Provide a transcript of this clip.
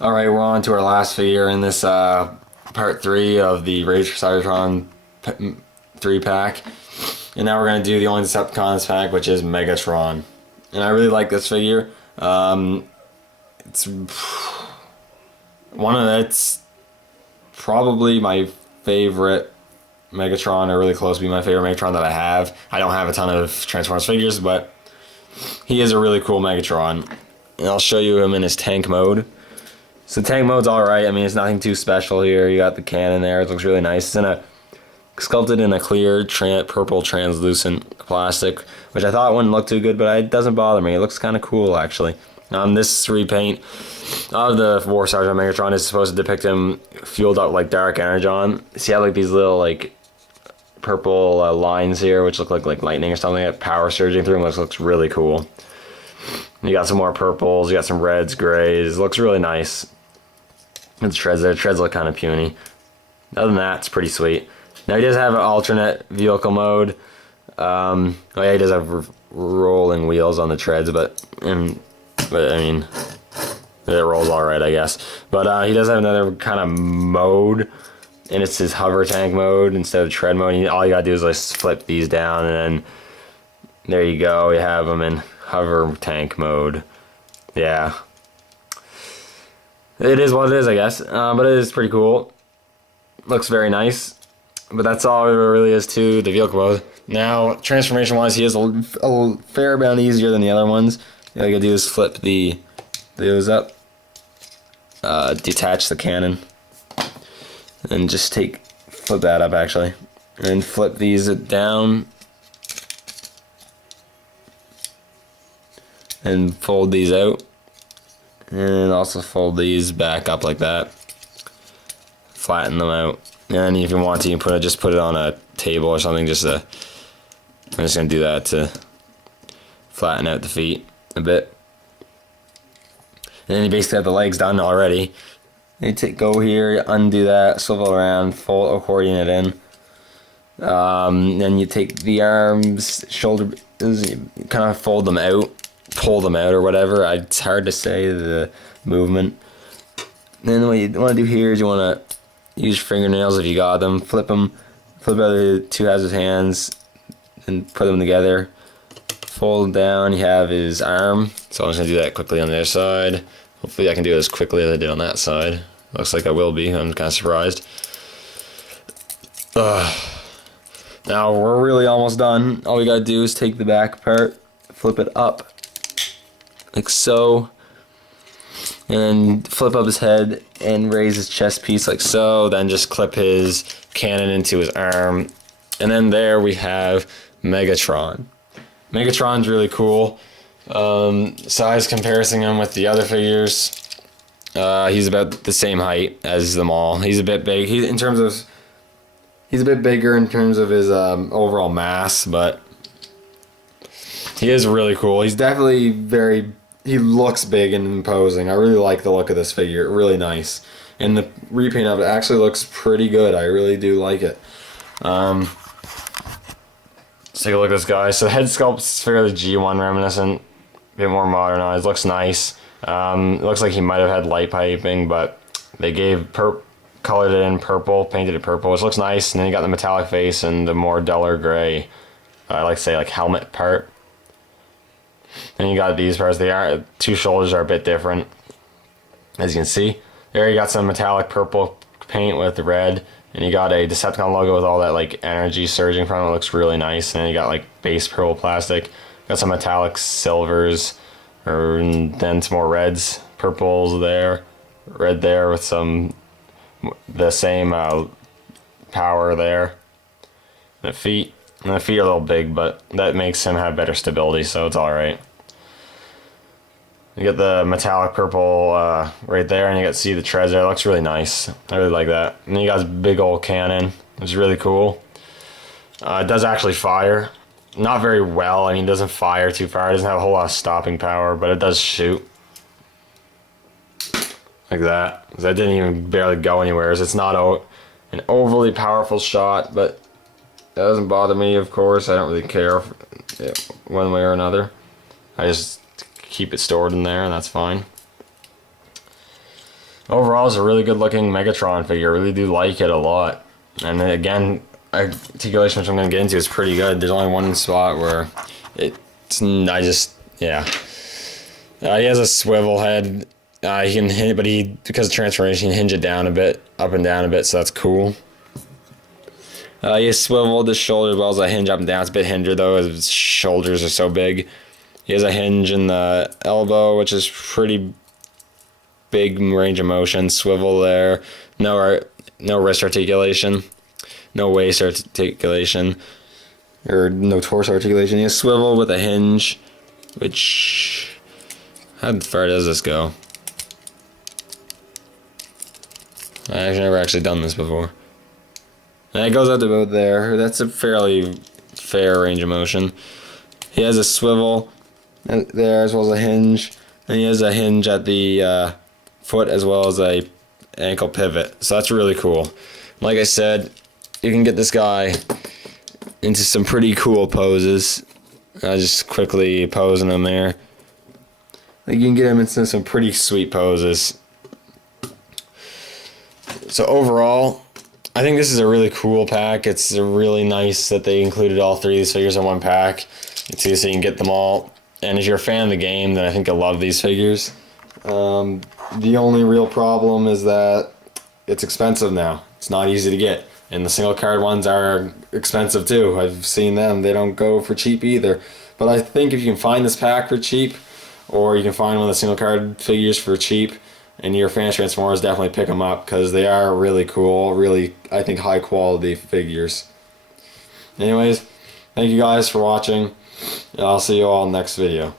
Alright, we're on to our last figure in this part 3 of the Rage for Cybertron 3-pack. And now we're going to do the only Decepticons pack, which is Megatron. And I really like this figure. It's probably my favorite Megatron, or really close to be my favorite Megatron that I have. I don't have a ton of Transformers figures, but he is a really cool Megatron. And I'll show you him in his tank mode. So tank mode's alright. I mean, it's nothing too special here. You got the cannon there. It looks really nice. It's sculpted in a clear purple translucent plastic, which I thought wouldn't look too good, but it doesn't bother me. It looks kind of cool, actually. This repaint of the War Sergeant Megatron is supposed to depict him fueled up like Dark Energon. See how like these little like purple lines here, which look like lightning or something, that power surging through him, which looks really cool. You got some more purples, you got some reds, grays. It looks really nice. The treads there. Treads look kind of puny. Other than that, it's pretty sweet. Now he does have an alternate vehicle mode. Oh yeah, he does have rolling wheels on the treads, but I mean, it rolls alright, I guess. But he does have another kind of mode, and it's his hover tank mode instead of tread mode. All you gotta do is just flip these down, and then there you go. You have them in hover tank mode. Yeah. It is what it is, I guess, but it is pretty cool. Looks very nice, but that's all there really is to the vehicle mode. Now, transformation-wise, he is a fair amount easier than the other ones. All you gotta do is flip those up, detach the cannon, and just flip that up actually, and flip these down, and fold these out. And also fold these back up like that. Flatten them out. And if you want to, you can just put it on a table or something. I'm just gonna do that to flatten out the feet a bit. And then you basically have the legs done already. You go here, undo that, swivel around, fold, accordion it in. Then you take the arms, shoulders, you kind of fold them out. Pull them out or whatever. It's hard to say the movement. Then what you want to do here is you want to use your fingernails if you got them. Flip out the two halves of his hands and put them together. Fold down. You have his arm. So I'm just gonna do that quickly on the other side. Hopefully I can do it as quickly as I did on that side. Looks like I will be. I'm kind of surprised. Now we're really almost done. All we gotta do is take the back part, flip it up like so, and flip up his head and raise his chest piece like so, then just clip his cannon into his arm, and then there we have Megatron. Megatron's really cool. Size comparison him with the other figures, he's about the same height as them all. He's a bit big. He's a bit bigger in terms of his overall mass, but he is really cool. He's definitely he looks big and imposing. I really like the look of this figure. Really nice. And the repaint of it actually looks pretty good. I really do like it. Let's take a look at this guy. So the head sculpt's fairly G1 reminiscent. A bit more modernized. Looks nice. It looks like he might have had light piping, but they colored it in purple, painted it purple, which looks nice. And then you got the metallic face and the more duller gray, I like to say like helmet part. Then you got these parts. Two shoulders are a bit different, as you can see. There you got some metallic purple paint with red, and you got a Decepticon logo with all that like energy surging from it. It looks really nice. And then you got like base purple plastic. Got some metallic silvers, and then some more reds, purples there, red there with the same power there. And the feet are a little big, but that makes him have better stability, so it's alright. You get the metallic purple right there, and you get to see the treads there. It looks really nice. I really like that. And then you got his big old cannon, which is really cool. It does actually fire. Not very well. I mean, it doesn't fire too far. It doesn't have a whole lot of stopping power, but it does shoot. Like that. That didn't even barely go anywhere. It's not an overly powerful shot, but that doesn't bother me, of course. I don't really care one way or another. I just keep it stored in there, and that's fine. Overall, it's a really good looking Megatron figure. I really do like it a lot. And then again, articulation, which I'm going to get into, is pretty good. There's only one spot where yeah. He has a swivel head. He can hit, but because of transformation, he can hinge it down a bit, up and down a bit, so that's cool. He has swiveled his shoulder as well as a hinge up and down. It's a bit hindered though, as his shoulders are so big. He has a hinge in the elbow, which is pretty big range of motion. Swivel there. No wrist articulation. No waist articulation. Or no torso articulation. He has swivel with a hinge, which... How far does this go? I've never actually done this before. And it goes out to about there. That's a fairly fair range of motion. He has a swivel there as well as a hinge. And he has a hinge at the foot as well as a ankle pivot. So that's really cool. Like I said, you can get this guy into some pretty cool poses. I just quickly posing him there. Like you can get him into some pretty sweet poses. So overall, I think this is a really cool pack. It's really nice that they included all three of these figures in one pack, so you can get them all. And if you're a fan of the game, then I think you'll love these figures. The only real problem is that it's expensive now. It's not easy to get. And the single card ones are expensive too. I've seen them. They don't go for cheap either. But I think if you can find this pack for cheap, or you can find one of the single card figures for cheap, and you're a fan of Transformers, definitely pick them up because they are really cool, really, I think, high quality figures. Anyways, thank you guys for watching, and I'll see you all in the next video.